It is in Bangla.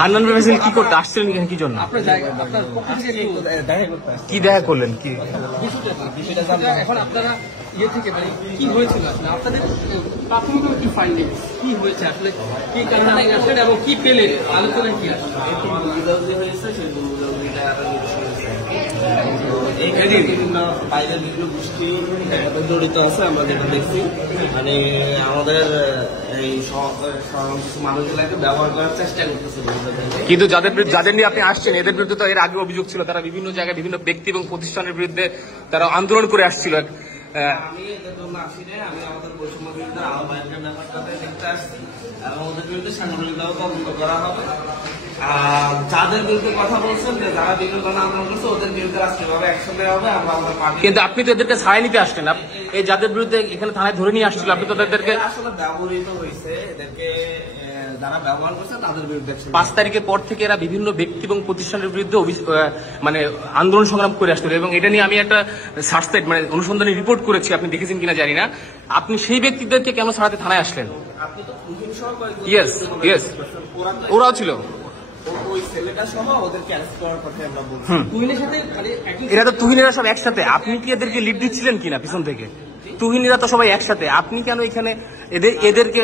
হান্নান বেসিল কি করতে আসছিলেন এখানে, কি জন্য, কি দেখা করলেন, কি এখন আপনারা ইয়ে থেকে কি হয়েছিল আপনাদের প্রাথমিক কি ফাইন্ডিং কি হয়েছে আসলে, কি কারণে আসলেন এবং কি পেলেন, আলোচনা কি আসলে হয়েছে সেই বিভিন্ন বাইরের বিভিন্ন গোষ্ঠী জড়িত আছে। আমরা যেটা দেখছি মানে আমাদের এই কিছু মানুষগুলোকে ব্যবহার করার চেষ্টা করতেছে। কিন্তু যাদের নিয়ে আপনি আসছেন এদের বিরুদ্ধে তো এর আগে অভিযোগ ছিল, তারা বিভিন্ন জায়গায় বিভিন্ন ব্যক্তি এবং প্রতিষ্ঠানের বিরুদ্ধে তারা আন্দোলন করে আসছিল। আমি এদের জন্য আসি না, আমি আমাদের বৈষম্য বিরুদ্ধে আহ্বায়কের ব্যাপারটাতে দেখতে আসছি এবং ওদের বিরুদ্ধে সাংগঠনিকভাবে তদন্ত করা হবে। যাদের বিরুদ্ধে কথা বলছেন যে যারা বিভিন্ন ধরনের আন্দোলন করছে ওদের বিরুদ্ধে রাষ্ট্রীয়ভাবে অ্যাকশন নেওয়া হবে। আমরা আমাদের পার্টি, কিন্তু আপনি তো এদেরকে ছাড়াই নিতে আসছেন, এই যাদের বিরুদ্ধে এখানে থানায় ধরে নিয়ে আসছিল আপনি তো এদেরকে আসলে ব্যবহৃত হয়েছে, এদেরকে যারা ব্যবহার করছে তাদের বিরুদ্ধে 5 তারিখের পর থেকে এরা বিভিন্ন ব্যক্তি এবং প্রতিষ্ঠানের বিরুদ্ধে মানে আন্দোলন সংগ্রাম করে আসছিল এবং এটা নিয়ে আমি একটা সার্চ সাইট মানে অনুসন্ধানী রিপোর্ট করেছি, আপনি দেখেছেন কিনা জানি না। আপনি সেই ব্যক্তিদেরকে কেন ছাড়াতে থানায় আসলেন? আপনি তো তুহিন সহ ইয়েস ইয়েস, ওরাও ছিল, ওই ছেলেটা সহ ওদেরকে অ্যারেস্ট করার কথা আমরা বলছি। তুহিনের সাথে এরা তো তুহিনেরা সব একসাথে, আপনি কি এদেরকে লিড দিচ্ছিলেন কিনা পিছন থেকে? তুহিনেরা তো সবাই একসাথে, আপনি কেন এখানে এদেরকে